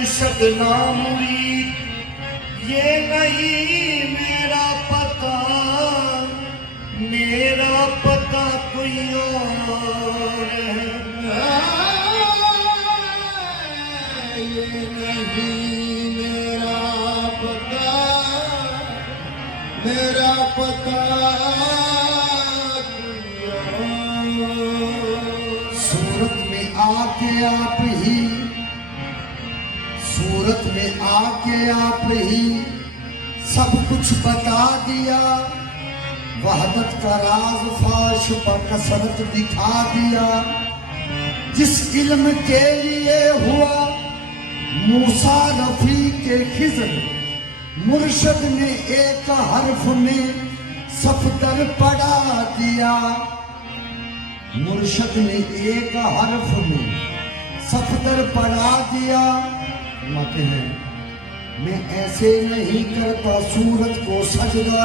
मुर्शद ना मुरीद, ये नहीं मेरा पता, मेरा पता कोई और है। ये नहीं मेरा पता, मेरा पता सूरत में आके आप ही, सूरत में आके आप ही सब कुछ बता दिया। वहदत का राज फाश पर कसरत दिखा दिया। जिस इल्म के लिए हुआ मूसा रफी के खिज़र, मुर्शद ने एक हर्फ में सफदर पढ़ा दिया। मुर्शद ने एक हर्फ में सफदर पढ़ा दिया। कहते हैं मैं ऐसे नहीं करता सूरत को सजदा,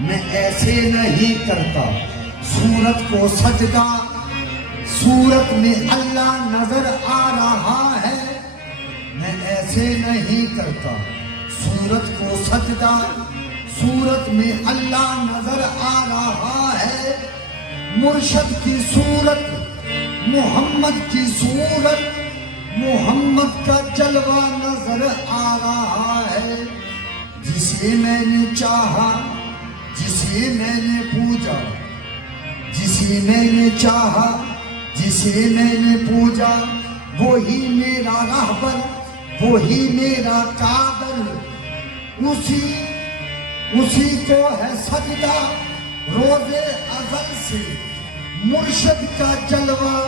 मैं ऐसे नहीं करता सूरत को सजदा। सूरत में अल्लाह नजर आ रहा है, मैं ऐसे नहीं करता सूरत को सजदा। सूरत में अल्लाह नजर आ रहा है। मुर्शद की सूरत, मोहम्मद की सूरत, मोहम्मद का जलवा नजर आ रहा है। जिसे मैंने चाहा, जिसे मैंने पूजा, जिसे मैंने चाहा, जिसे मैंने पूजा, वही मेरा रहबर, वही मेरा कादर। उसी को है सजदा रोजे अज़ल से। मुर्शद का जलवा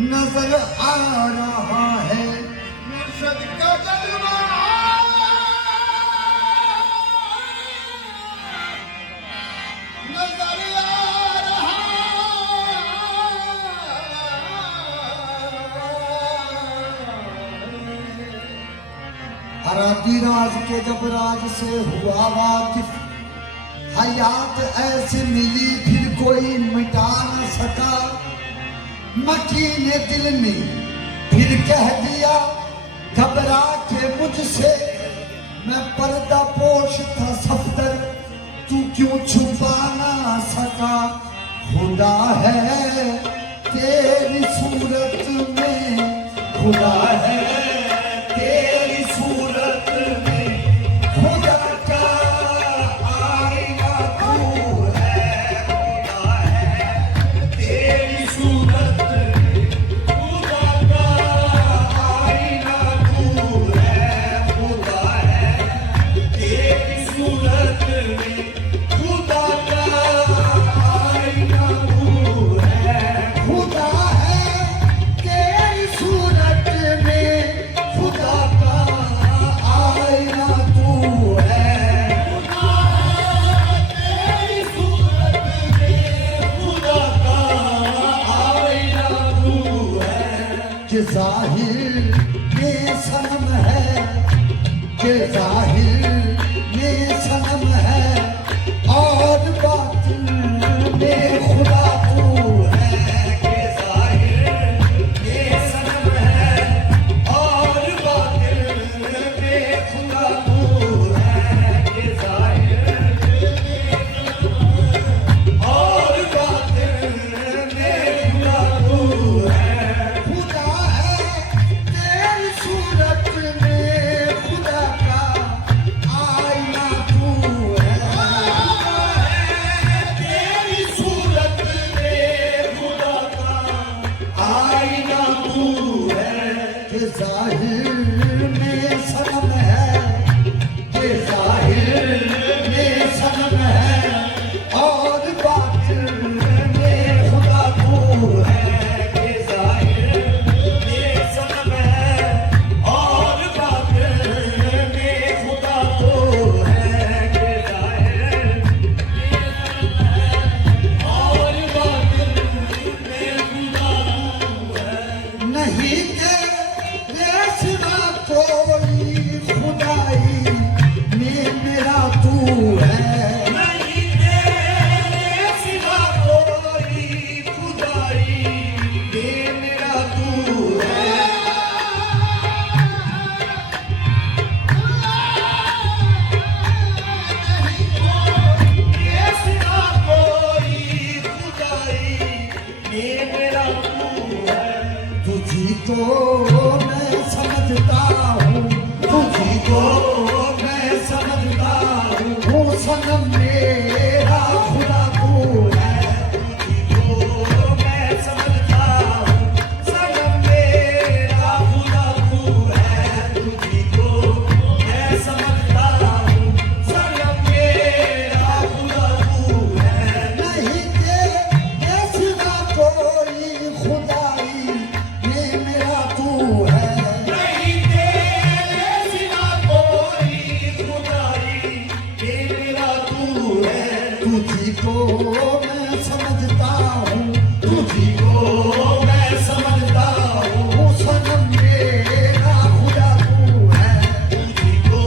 नजर आ रहा है, मुर्शद का जलवा नजर आ रहा। अरादी राज के जब राज से हुआ वाकिफ, हयात ऐसे मिली फिर कोई मिटा न सका। मकी ने दिल में फिर कह दिया घबरा के मुझसे, मैं पर्दा पोश था सफदर, तू क्यों छुपा ना सका। खुदा है तेरी सूरत में, खुदा है तेरी सूरत में, खुदा का आईना तू है। खुदा है तेरी सूरत में, खुदा का आईना तू है। खुदा है तेरी सूरत में, खुदा का आईना तू है। खुदा है तेरी सूरत में, खुदा का आईना तू है। तेरी सूरत में, खुदा का आईना तू है। कि ज़ाहिर में सनम है, कि ज़ाहिर में सनम है, और बातिन में खुदा तू है। कि ज़ाहिर में सनम है, और बातिन में खुदा तू है। कि ज़ाहिर और बातिन में खुदा तू है। खुदा है तेरी सूरत में, खुदा का आईना तू है। तेरी सूरत में, खुदा का आईना तू है। कि ज़ाहिर में सनम है, कि ज़ाहिर में सनम है, और बातिन में खुदा तू है। कि ज़ाहिर में सनम है, और बातिन में खुदा तू है। कि ज़ाहिर और बातिन में खुदा तू है। नहीं तेरे सिवा को मैं समझता हूँ, तुझी को मैं समझता हूँ, वो सनम मेरा खुदा तू है। तुझी को मैं समझता हूँ, सनम मेरा खुदा तू है। तुझी को मैं समझता हूँ, सनम मेरा खुदा तू है। नहीं तेरे सिवा कोई खुदाई, ये मेरा तू है। नहीं तेरे सिवा कोई खुदाई, ये मेरा तू है। तुझी को मैं समझता हूँ, तुझी को मैं समझता हूँ, सनम मेरा खुदा तू है। तुझी को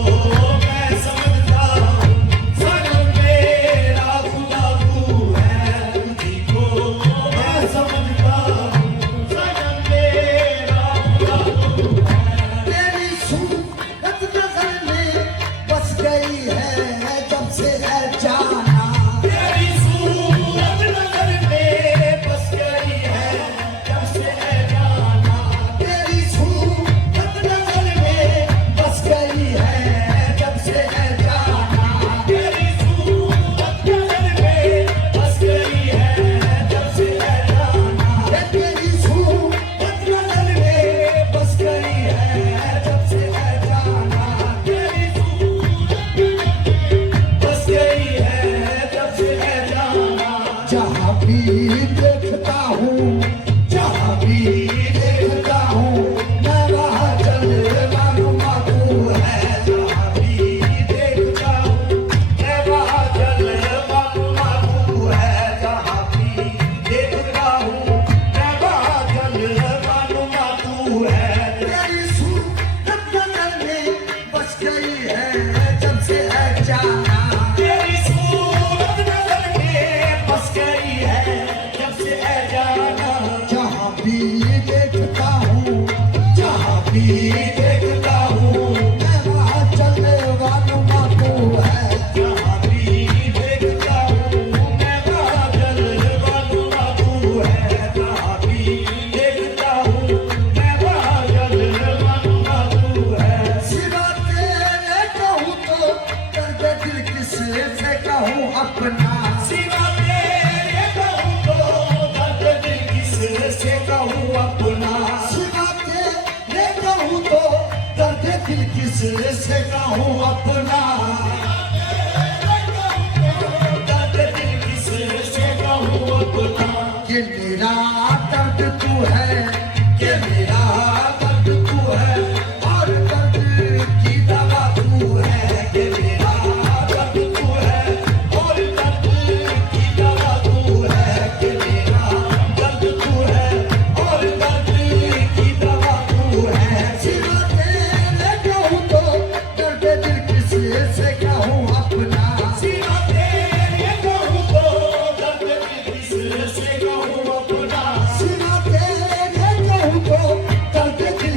मैं समझता हूँ, सनम मेरा खुदा तू है। तुझी को मैं समझता हूँ, सनम मेरा खुदा तू है। तेरी सूरत नजर में बस गई है जब से है जाना। तेरी सूरत नजर में बस गई है जब से है जाना। तेरी सूरत नजर में बस गई है जब से है जाना। तेरी सूरत नजर में बस गई है जब से है जाना। तेरी सूरत नजर में बस गई है जब से है जाना। तेरी बस गई है जब से है जाना। जहाँ भी देखता हूँ, जहाँ भी देखता हूँ, मैं वहाँ चलना नुमा तू है। जहाँ भी देखता हूँ, मैं वहाँ चलना नुमा तू है। जहाँ भी देखता हूँ, मैं वहाँ चलना नुमा तू है। तेरी सूरत नजर में बस गई है जब से है जाना। तेरी सूरत नजर में बस गई है जब से है जाना। जहाँ भी देखता हूँ, जहाँ भी देखता हूँ, मैं वहाँ चलने वाला तू है। जहाँ भी देखता हूँ, मैं वहाँ चलने वाला तू है। जहाँ भी देखता हूँ, मैं वहाँ चलने वाला तू है। सिवा तेरे कहूँ तो दर्द दिल किसे से कहूँ अपना। सिवा तेरे कहूँ तो दर्द दिल किसे से कहूँ अपना। सिवा तेरे कहूँ तो दर्द दिल किसे से कहूँ अपना। दर्द दिल किसे से कहूँ अपना। ये मेरा दर्द तू है, ये मेरा दर्द तू है, और दर्द की दवा तू है। ये मेरा दर्द तू है, और दर्द की दवा तू है। ये मेरा दर्द तू है, और दर्द की दवा तू है। सिवा तेरे कहूँ तो दर्द दिल किसे से कहूँ अपना। सिवा तेरे कहूँ तो दर्द दिल किसे से कहूँ अपना। सिवा तेरे कहूँ तो दर्द दिल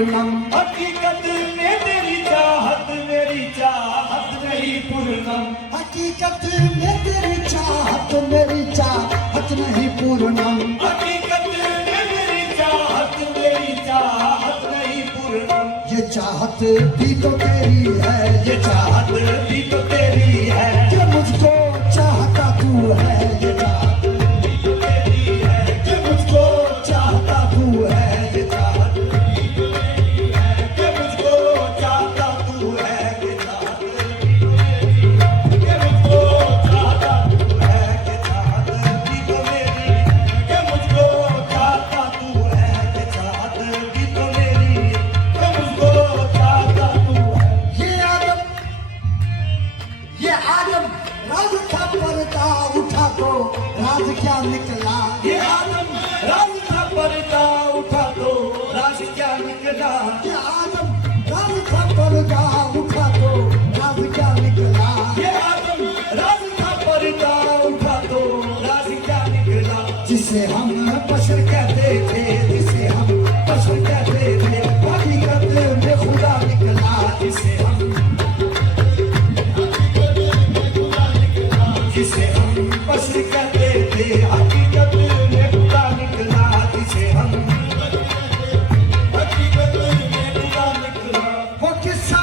पूर्णम हकीकत में तेरी चाहत मेरी चाहत नहीं पूर्णम हकीकत में तेरी चाहत मेरी चाहत नहीं पूर्णम हकीकत में मेरी चाहत मेरी चाहत नहीं पूर्णम ये चाहत भी तो तेरी है ये चाहत भी तो तेरी है कि मुझको चाहता तू है ये चाहत भी तो तेरी है कि मुझको चाहता तू है ये चाहत भी तो तेरी है कि मुझको चाहता तू है ये चाहत भी तो तेरी है कि मुझको चाहता तू है ये चाहत भी तो मेरी कि मुझको चाहता तू है ये चाहत भी तो मेरी कि मुझको चाहता तू है ये आदम राज का पर्दा उठा तो राज क्या निकला ये आदम राज का पर्दा उठा तो राज क्या निकला ये आदम राज का पर्दा उठा तो राज क्या निकला ये आदम राज का पर्दा उठा तो राज क्या निकला जिसे हम बशर कहते थे जिसे हम बशर कहते थे हकीकत में खुदा निकला जिसे हम जिसे हम बशर कहते थे हकीकत में खुदा निकला जिसे हम हकीकत में खुदा निकला वो किस्सा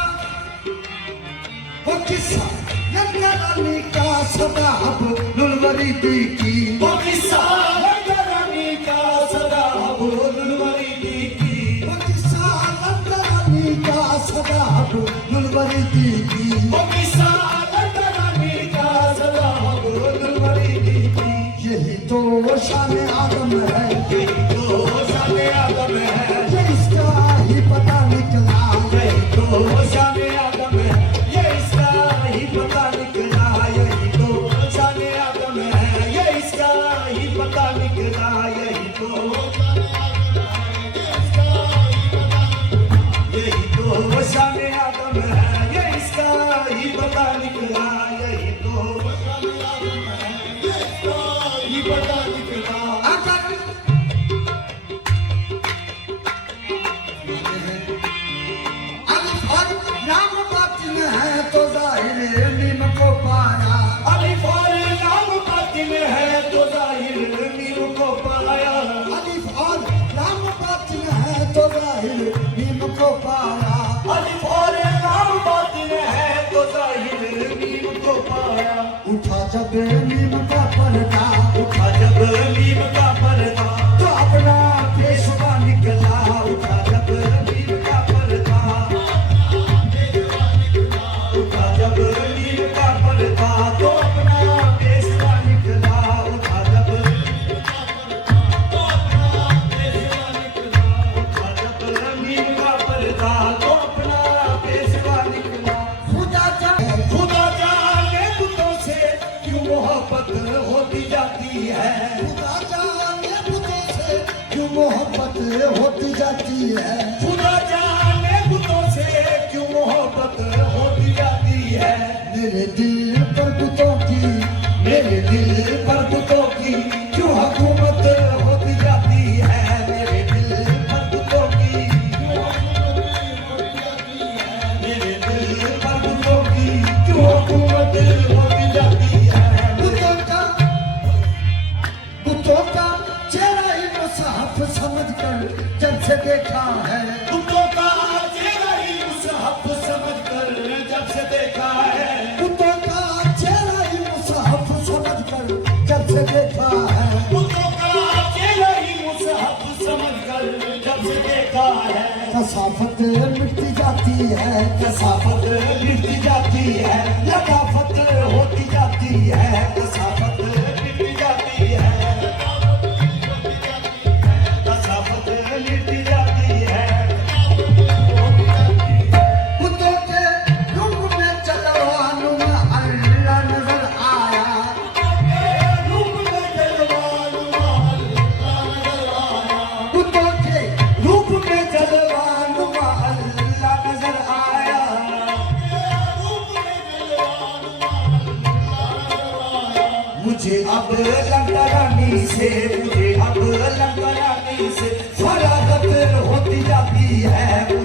गंगारानी का सदा अब लुलवरीदी की वो किस्सा गंगारानी का सदा अब लुलवरीदी की वो किस्सा गंगारानी का सदा अब लुलवरीदी की वो किस्सा गंगारानी का सदा अब लुलवरीदी की यही तो शान आदम है यही तो शान आदम है ये इसका ही पता निकला यही तो शान आदम है ये इसका ही पता निकला यही तो शान आदम है ये इसका ही पता निकला यही तो शान आदम है ये इसका ही पता निकला यही तो ही पता निकला नाम बातिन है तो जाहिर नीम को पाया अलिफ और नाम बातिन है तो जाहिर नीम को पाया अलिफ और नाम बातिन है तो जाहिर नीम को पाया अलिफ और नाम बातिन है तो जाहिर नीम को पाया उठा जब नीम का पर्दा उठा जब नीम का पर्दा तो अपना पेशवा निकला उठा जब नीम का पर्दा उठा जब नीम का पर्दा तो अपना पेशवा निकला उठा जब नीम का पर्दा तो अपना पेशवा निकला खुदा जाने बुतों से क्यों मोहब्बत होती जाती है खुदा जाने बुतों से क्यों मोहब्बत होती जाती है खुदा जाने बुतों से क्यों मोहब्बत होती जाती है मेरे दिल पर बुतों की मेरे दिल पर बुतों की क्यों हुकूमत होती जाती है मेरे दिल पर बुतों की मेरे दिल पर बुतों की क्यों हुकूमत होती जाती है बुतों का चेहरा ही मुसाहफ समझ कर जब से देखा है बुतों का चेहरा ही मुसाहफ समझ कर जब से देखा है बुतों का चेहरा ही मुसाहफ समझ कर जब से देखा है बुतों का चेहरा ही मुसाहफ समझ कर जब से देखा है कसाफत मिटती जाती है कसाफत मिटती जाती है लताफत होती जाती है कसाफत मिटती जाती है कसाफत मिटती जाती है बुतों के रूप में चलवानुमा अल्लाह नजर आया रूप में चलवानुमा अल्लाह नजर आया बुतों के रूप में चलवानुमा अल्लाह नजर आया मुझे अब लंगरानी से मुझे अब लंगरानी से फरागत होती जाती है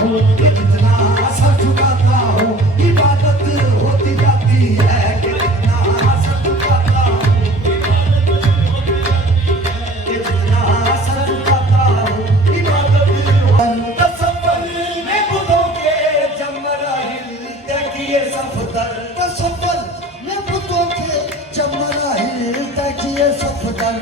हूँ कि जितना सर झुकाता हूँ इबादत होती जाती है कि जितना सर झुकाता हूँ कि जितना सर झुकाता हूँ इबादत तसव्वुर में बुतों के जम रही देखिए सफदर तसव्वुर में बुतों के जम रही देखिए सफदर